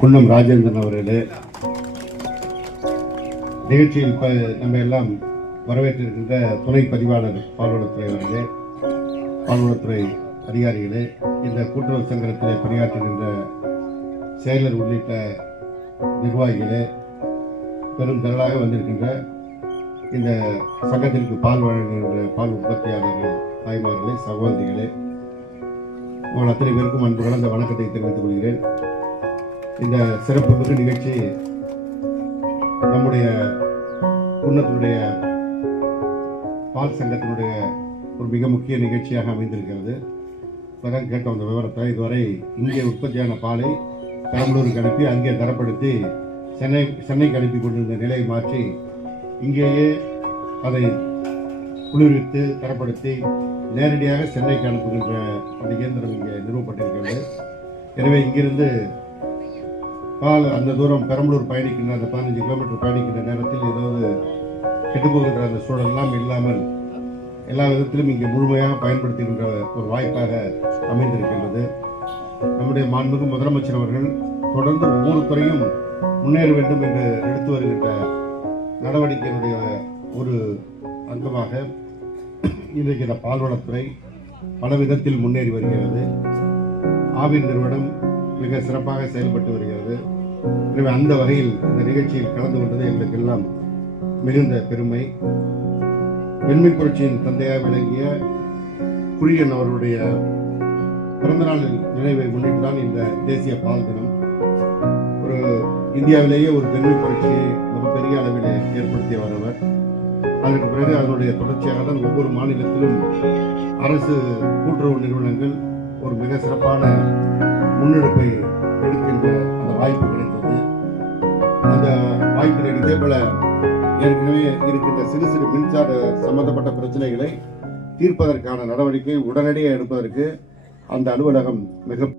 குன்னம் ராஜேந்திரன் அவர்களே, நிகழ்ச்சியில் நம்ம எல்லாம் வரவேற்றிருக்கின்ற துணை பதிவாளர் பால்வளத்துறை அவர்களே, பால்வளத்துறை அதிகாரிகளே, இந்த கூட்டுறவு சங்கத்தில் பணியாற்றுகின்ற செயலர் உள்ளிட்ட நிர்வாகிகளே, பெரும் திரளாக வந்திருக்கின்ற இந்த சங்கத்திற்கு பால் வழங்குகின்ற பால் உற்பத்தியாளர்கள், தாய்மார்களே, சகோதரிகளே, உங்கள் அத்தனை பேருக்கும் அன்பு கலந்த வணக்கத்தை தெரிவித்துக் கொள்கிறேன். இந்த சிறப்பு மிகு நிகழ்ச்சி நம்முடைய குன்னத்தினுடைய பால் சங்கத்தினுடைய ஒரு மிக முக்கிய நிகழ்ச்சியாக அமைந்திருக்கிறது. இப்போதான் கேட்டோம் அந்த விவரத்தை. இதுவரை இங்கே உற்பத்தியான பாலை பெரம்பலூருக்கு அனுப்பி அங்கே தரப்படுத்தி சென்னைக்கு அனுப்பி கொண்டிருந்த நிலையை மாற்றி இங்கேயே அதை குளிர்வித்து தரப்படுத்தி நேரடியாக சென்னைக்கு அனுப்புகின்ற அந்த இயந்திரம் இங்கே நிறுவப்பட்டிருக்கிறது. எனவே இங்கிருந்து பால் அந்த தூரம் பெரம்பலூர் பயணிக்கின்ற அந்த 15 கிலோமீட்டர் பயணிக்கின்ற நேரத்தில் ஏதாவது கெட்டுப்போகின்ற அந்த சூழலெல்லாம் இல்லாமல் எல்லா விதத்திலும் இங்கே முழுமையாக பயன்படுத்துகின்ற ஒரு வாய்ப்பாக அமைந்திருக்கின்றது. நம்முடைய மாண்புமிகு முதலமைச்சர் அவர்கள் தொடர்ந்து ஒவ்வொரு துறையும் முன்னேற வேண்டும் என்று எடுத்து வருகின்ற நடவடிக்கையினுடைய ஒரு அங்கமாக இன்றைக்கு இந்த பால்வளத்துறை பல விதத்தில் முன்னேறி வருகிறது. ஆவின் நிறுவனம் மிக சிறப்பாக செயல்பட்டு வருகிறது. எனவே அந்த வகையில் இந்த நிகழ்ச்சியில் கலந்து கொண்டது எங்களுக்கு எல்லாம் மிகுந்த பெருமை. வெண்மை புரட்சியின் தந்தையாக விளங்கிய குரியன் அவருடைய பிறந்தநாள் நினைவை முன்னிட்டு தான் இந்த தேசிய பால் தினம். ஒரு இந்தியாவிலேயே ஒரு வெண்மை புரட்சியை மிகப்பெரிய அளவில் ஏற்படுத்தியவர் அவர். அதற்கு பிறகு அதனுடைய தொடர்ச்சியாக தான் ஒவ்வொரு மாநிலத்திலும் அரசு கூட்டுறவு நிறுவனங்கள் ஒரு மிக சிறப்பான முன்னெடுப்பை எடுக்கின்ற அந்த வாய்ப்பு கிடைத்தது. அந்த வாய்ப்பினை இதே போல ஏற்கனவே இருக்கின்ற சிறு சிறு மின்சார சம்பந்தப்பட்ட பிரச்சனைகளை தீர்ப்பதற்கான நடவடிக்கை உடனடியாக எடுப்பதற்கு அந்த அலுவலகம் மிக